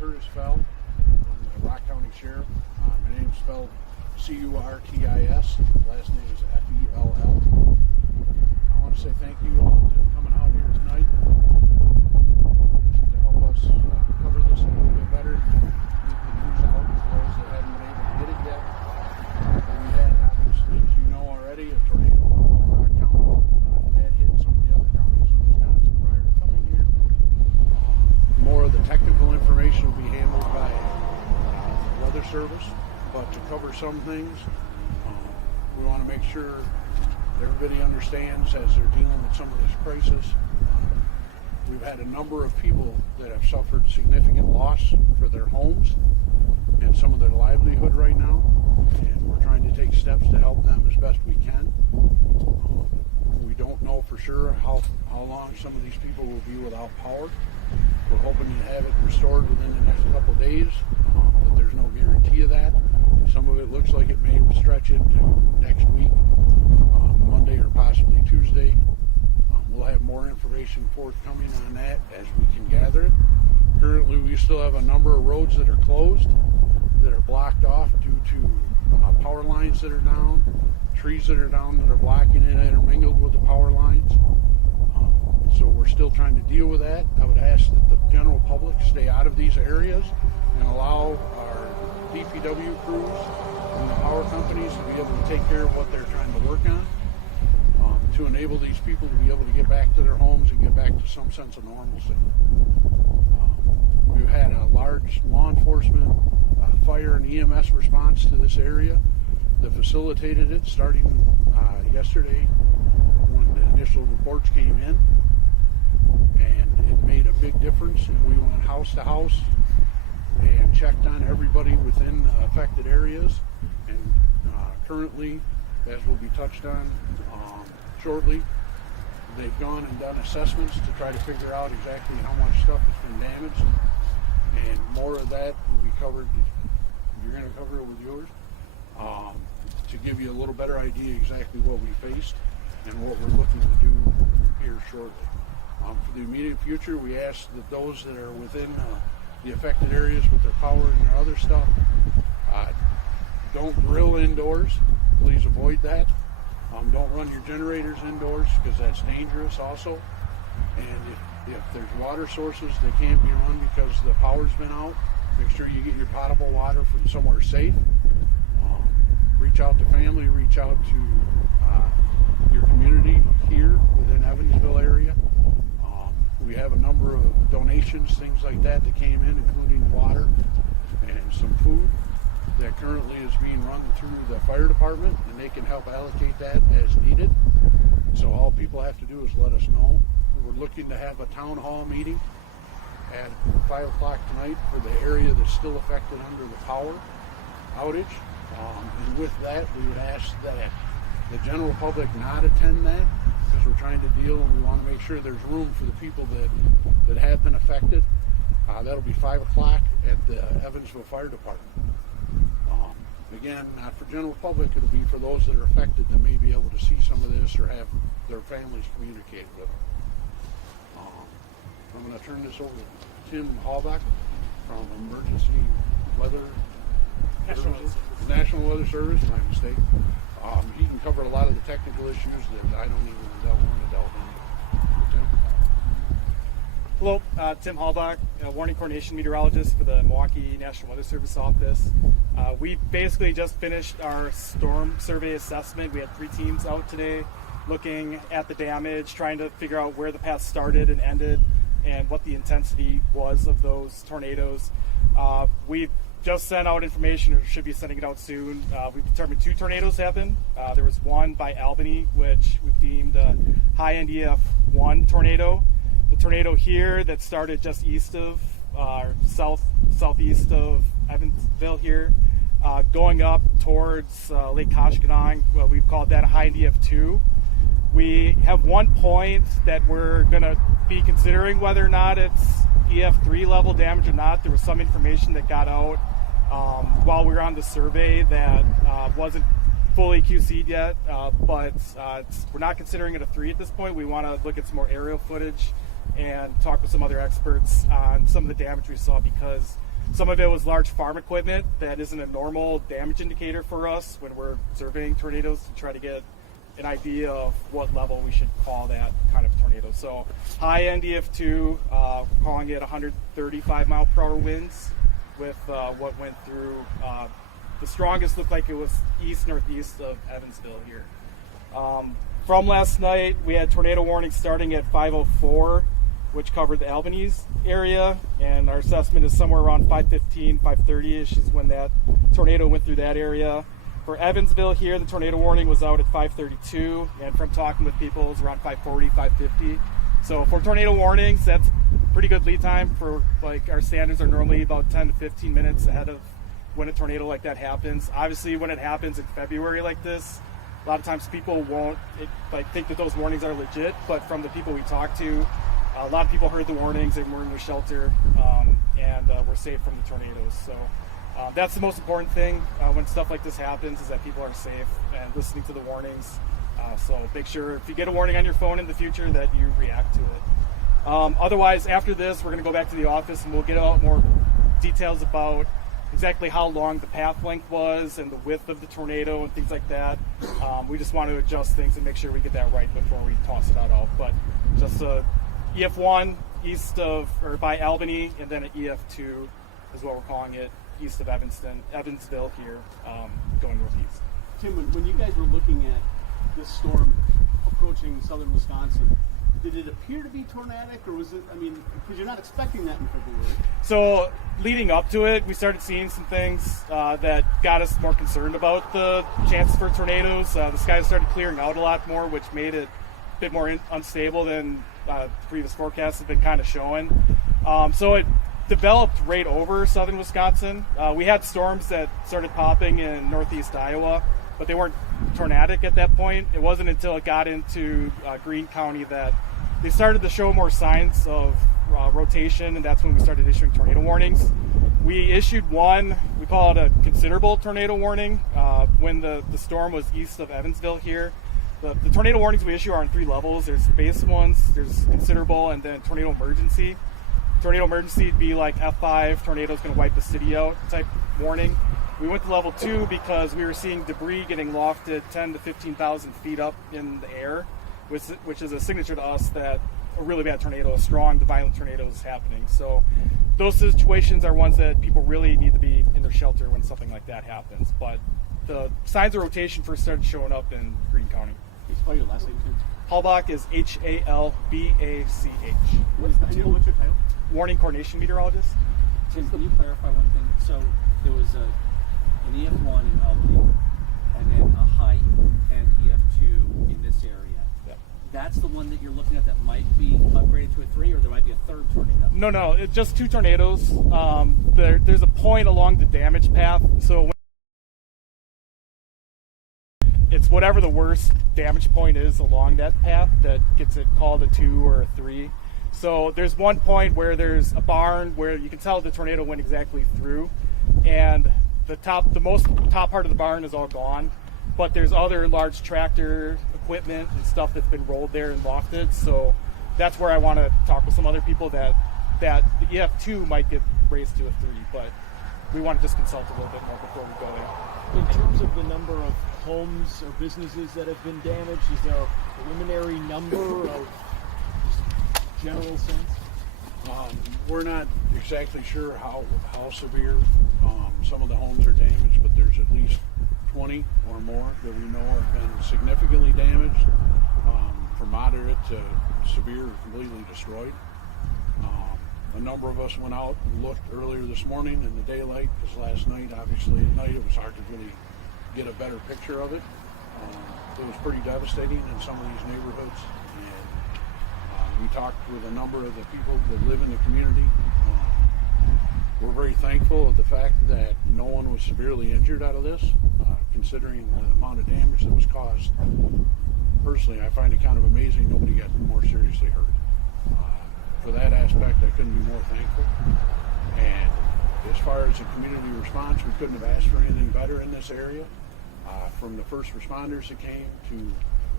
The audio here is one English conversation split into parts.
Curtis Fell. I'm the Rock County Sheriff. My name's spelled C-U-R-T-I-S. Last name is F-E-L-L. I want to say thank you all to coming out here tonight to help us cover this a little bit better and get the news out for those that haven't been able to get it yet. We had, obviously, as you know already, a tornado in Rock County. That hit some of the other counties in Wisconsin prior to coming here. More of the technical information will be handled by the Weather Service, but to cover some things, we want to make sure everybody understands as they're dealing with some of this crisis. We've had a number of people that have suffered significant loss for their homes and some of their livelihood right now, and we're trying to take steps to help them as best we can. We don't know for sure how long some of these people will be without power. We're hoping to have it restored within the next couple of days, but there's no guarantee of that. Some of it looks like it may stretch into next week, Monday or possibly Tuesday. We'll have more information forthcoming on that as we can gather it. Currently, we still have a number of roads that are closed, that are blocked off due to power lines that are down, trees that are down that are blocking it intermingled with the power lines. So we're still trying to deal with that. I would ask that the general public stay out of these areas and allow our DPW crews and the power companies to be able to take care of what they're trying to work on, to enable these people to be able to get back to their homes and get back to some sense of normalcy. We've had a large law enforcement, fire and EMS response to this area that facilitated it starting yesterday when the initial reports came in, and it made a big difference, and we went house to house and checked on everybody within the affected areas, and currently, as will be touched on shortly, they've gone and done assessments to try to figure out exactly how much stuff has been damaged, and more of that will be covered. You're going to cover it with yours, to give you a little better idea exactly what we faced and what we're looking to do here shortly. For the immediate future, we ask that those that are within the affected areas with their power and their other stuff, don't grill indoors. Please avoid that. Don't run your generators indoors because that's dangerous also. And if there's water sources that can't be run because the power's been out, make sure you get your potable water from somewhere safe. Reach out to family, reach out to your community here within Evansville area. We have a number of donations, things like that came in, including water and some food that currently is being run through the fire department, and they can help allocate that as needed. So all people have to do is let us know. We're looking to have a town hall meeting at 5 o'clock tonight for the area that's still affected under the power outage. And with that, we would ask that the general public not attend that, because we're trying to deal and we want to make sure there's room for the people that have been affected. That'll be 5 o'clock at the Evansville Fire Department. Again, not for general public, it'll be for those that are affected that may be able to see some of this or have their families communicate with them. I'm going to turn this over to Tim Hallbach from Emergency Weather National Weather Service, my mistake. He can cover a lot of the technical issues that I don't even want to delve into. Tim? Hello, Tim Hallbach, warning coordination meteorologist for the Milwaukee National Weather Service office. We basically just finished our storm survey assessment. We had 3 teams out today looking at the damage, trying to figure out where the path started and ended and what the intensity was of those tornadoes. We've just sent out information, or should be sending it out soon. We've determined 2 tornadoes happened. There was one by Albany, which we've deemed a high NDF1 tornado. The tornado here that started just east of, southeast of Evansville here, going up towards Lake Koshkonong. Well, we've called that a high NDF2. We have one point that we're going to be considering whether or not it's EF3 level damage or not. There was some information that got out while we were on the survey that wasn't fully QC'd yet, but we're not considering it a 3 at this point. We want to look at some more aerial footage and talk with some other experts on some of the damage we saw, because Some of it was large farm equipment that isn't a normal damage indicator for us when we're surveying tornadoes to try to get an idea of what level we should call that kind of tornado. So high end EF2, calling it 135 mile per hour winds with what went through. The strongest looked like it was east-northeast of Evansville here. From last night, we had tornado warnings starting at 5:04, which covered the Albanese area, and our assessment is somewhere around 5:15, 5:30-ish is when that tornado went through that area. For Evansville here, the tornado warning was out at 5:32, and from talking with people, it was around 5:40, 5:50. So for tornado warnings, that's pretty good lead time. For like our standards are normally about 10 to 15 minutes ahead of when a tornado like that happens. Obviously, when it happens in February like this, a lot of times people won't think that those warnings are legit, but from the people we talk to, a lot of people heard the warnings and were in their shelter and were safe from the tornadoes. So that's the most important thing when stuff like this happens, is that people are safe and listening to the warnings. So make sure if you get a warning on your phone in the future that you react to it. Otherwise, after this, we're going to go back to the office and we'll get out more details about exactly how long the path length was and the width of the tornado and things like that. We just want to adjust things and make sure we get that right before we toss it out. But just EF1 east of, or by Albany, and then an EF2 is what we're calling it, east of Evansville here, going northeast. Tim, when you guys were looking at this storm approaching southern Wisconsin, did it appear to be tornadic, or was it, because you're not expecting that in February? So leading up to it, we started seeing some things that got us more concerned about the chances for tornadoes. The skies started clearing out a lot more, which made it a bit more unstable than previous forecasts have been kind of showing. So it developed right over southern Wisconsin. We had storms that started popping in northeast Iowa, but they weren't tornadic at that point. It wasn't until it got into Greene County that they started to show more signs of rotation, and that's when we started issuing tornado warnings. We issued one, we call it a considerable tornado warning, when the storm was east of Evansville here. The tornado warnings we issue are on 3 levels. There's base ones, there's considerable, and then tornado emergency. Tornado emergency would be like F5, tornado's going to wipe the city out type warning. We went to level 2 because we were seeing debris getting lofted 10 to 15,000 feet up in the air, which is a signature to us that a really bad tornado is strong, the violent tornado is happening. So those situations are ones that people really need to be in their shelter when something like that happens. But the signs of rotation first started showing up in Greene County. Can you spell your last name, too? Halbach is Halbach. What's your title? Warning coordination meteorologist. Tim, can you clarify one thing? So there was an EF1 in Albany, and then a high end EF2 in this area. Yep. That's the one that you're looking at that might be upgraded to a 3, or there might be a third tornado? No, it's just 2 tornadoes. There's a point along the damage path. So it's whatever the worst damage point is along that path that gets it called a 2 or a 3. So there's one point where there's a barn where you can tell the tornado went exactly through, and the most top part of the barn is all gone, but there's other large tractor equipment and stuff that's been rolled there and lofted. So that's where I want to talk with some other people that the EF2 might get raised to a 3, but we want to just consult a little bit more before we go there. In terms of the number of homes or businesses that have been damaged, is there a preliminary number of general sense? We're not exactly sure how severe some of the homes are damaged, but there's at least 20 or more that we know have been significantly damaged, from moderate to severe or completely destroyed. A number of us went out and looked earlier this morning in the daylight, because last night, obviously at night, it was hard to really get a better picture of it. It was pretty devastating in some of these neighborhoods. We talked with a number of the people that live in the community. We're very thankful of the fact that no one was severely injured out of this, considering the amount of damage that was caused. Personally, I find it kind of amazing nobody got more seriously hurt. For that aspect, I couldn't be more thankful. And as far as the community response, we couldn't have asked for anything better in this area. From the first responders that came to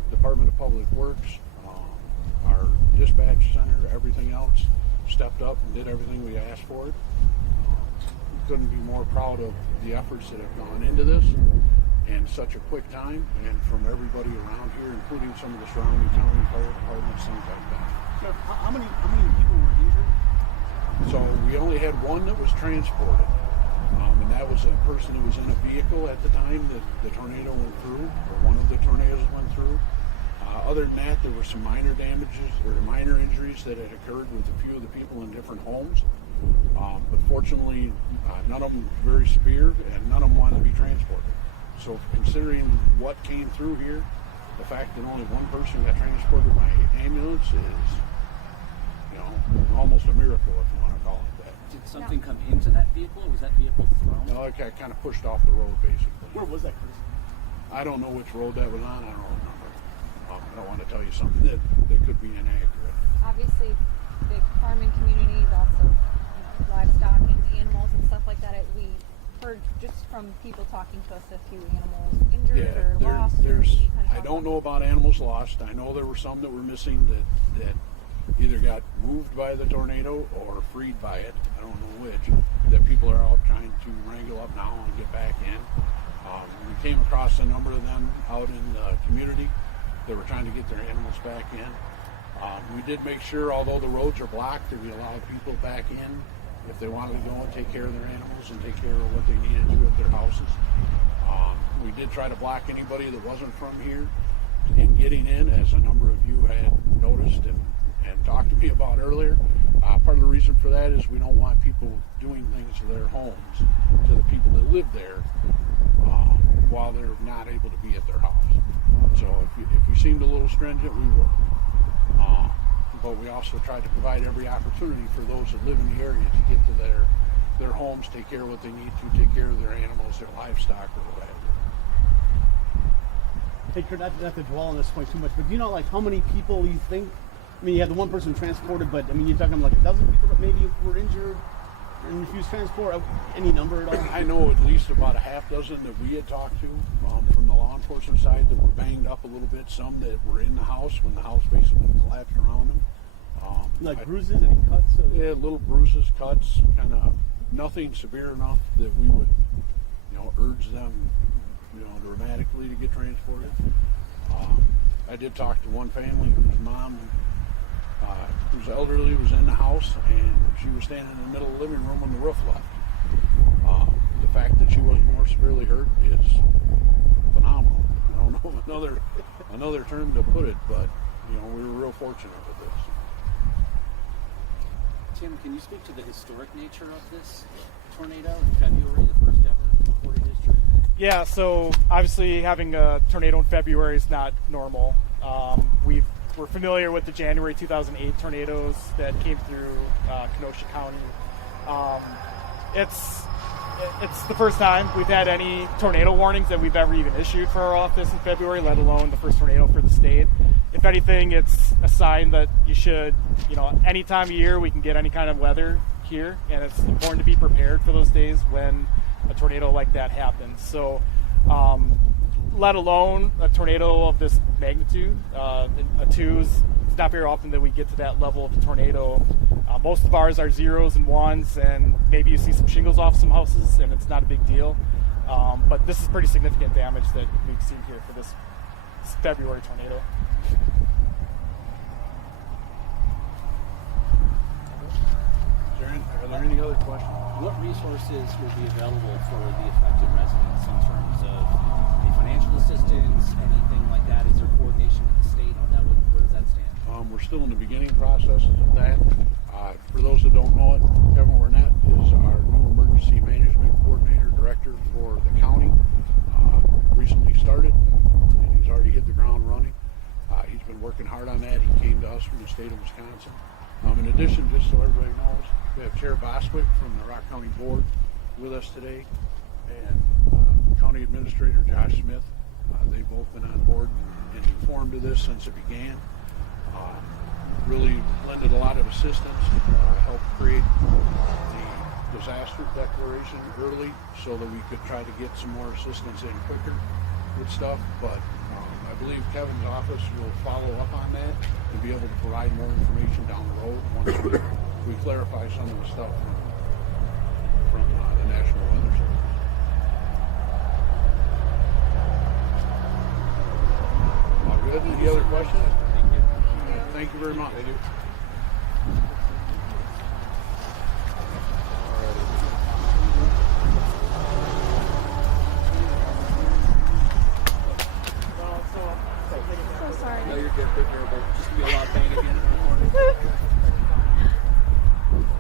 Department of Public Works, our dispatch center, everything else, stepped up and did everything we asked for it. couldn't be more proud of the efforts that have gone into this in such a quick time, and from everybody around here, including some of the surrounding county fire departments, things like that. Sheriff, how many people were injured? So we only had one that was transported, and that was a person who was in a vehicle at the time that the tornado went through, or one of the tornadoes went through. Other than that, there were some minor damages or minor injuries that had occurred with a few of the people in different homes. But fortunately, none of them very severe, and none of them wanted to be transported. So considering what came through here, the fact that only one person got transported by ambulance is, almost a miracle, if you want to call it that. Did something come into that vehicle, or was that vehicle thrown? No, it got kind of pushed off the road, basically. Where was that, Chris? I don't know which road that was on. I don't remember. I don't want to tell you something that could be inaccurate. Obviously, the farming community is also livestock and animals and stuff like that. We heard just from people talking to us a few animals injured or lost. I don't know about animals lost. I know there were some that were missing that either got moved by the tornado or freed by it. I don't know which. That people are out trying to wrangle up now and get back in. We came across a number of them out in the community that were trying to get their animals back in. We did make sure, although the roads are blocked, that we allowed people back in if they wanted to go and take care of their animals and take care of what they needed to at their houses. We did try to block anybody that wasn't from here in getting in, as a number of you had noticed and talked to me about earlier. Part of the reason for that is we don't want people doing things to their homes, to the people that live there, while they're not able to be at their house. So if we seemed a little stringent, we were. But we also tried to provide every opportunity for those that live in the area to get to their homes, take care of what they need to, take care of their animals, their livestock, or whatever. Hey, Kurt, not to dwell on this point too much, but do you know how many people you think? I mean, you had the one person transported, but I mean, you're talking like a dozen people that maybe were injured and refused transport. Any number at all? I know at least about a half dozen that we had talked to from the law enforcement side that were banged up a little bit. Some that were in the house when the house basically collapsed around them. Bruises, any cuts? Yeah, little bruises, cuts, kind of nothing severe enough that we would, urge them, dramatically to get transported. I did talk to one family whose mom, who's elderly, was in the house, and she was standing in the middle of the living room when the roof left. The fact that she wasn't more severely hurt is phenomenal. I don't know another term to put it, but we were real fortunate with this. Tim, can you speak to the historic nature of this tornado in February, the first ever recorded history? Yeah, so obviously having a tornado in February is not normal. We're familiar with the January 2008 tornadoes that came through Kenosha County. It's the first time we've had any tornado warnings that we've ever even issued for our office in February, let alone the first tornado for the state. If anything, it's a sign that you should, any time of year we can get any kind of weather here, and it's important to be prepared for those days when a tornado like that happens. So, let alone a tornado of this magnitude, a 2 is it's not very often that we get to that level of a tornado. Most of ours are 0s and 1s, and maybe you see some shingles off some houses, and it's not a big deal. But this is pretty significant damage that we've seen here for this February tornado. Are there any other questions? What resources will be available for the affected residents in terms of any financial assistance, anything like that? Is there coordination with the state on that? Where does that stand? We're still in the beginning processes of that. For those that don't know it, Kevin Warnett is our new emergency management coordinator director for the county. Recently started, and he's already hit the ground running. He's been working hard on that. He came to us from the state of Wisconsin. In addition, just so everybody knows, we have Chair Boswick from the Rock County Board with us today, and County Administrator Josh Smith. They've both been on board and informed of this since it began. Really lended a lot of assistance, helped create the disaster declaration early so that we could try to get some more assistance in quicker with stuff. But I believe Kevin's office will follow up on that and be able to provide more information down the road once we clarify some of the stuff from the the National Weather Service. All good? Any other questions? Thank you. Thank you very much. Thank you.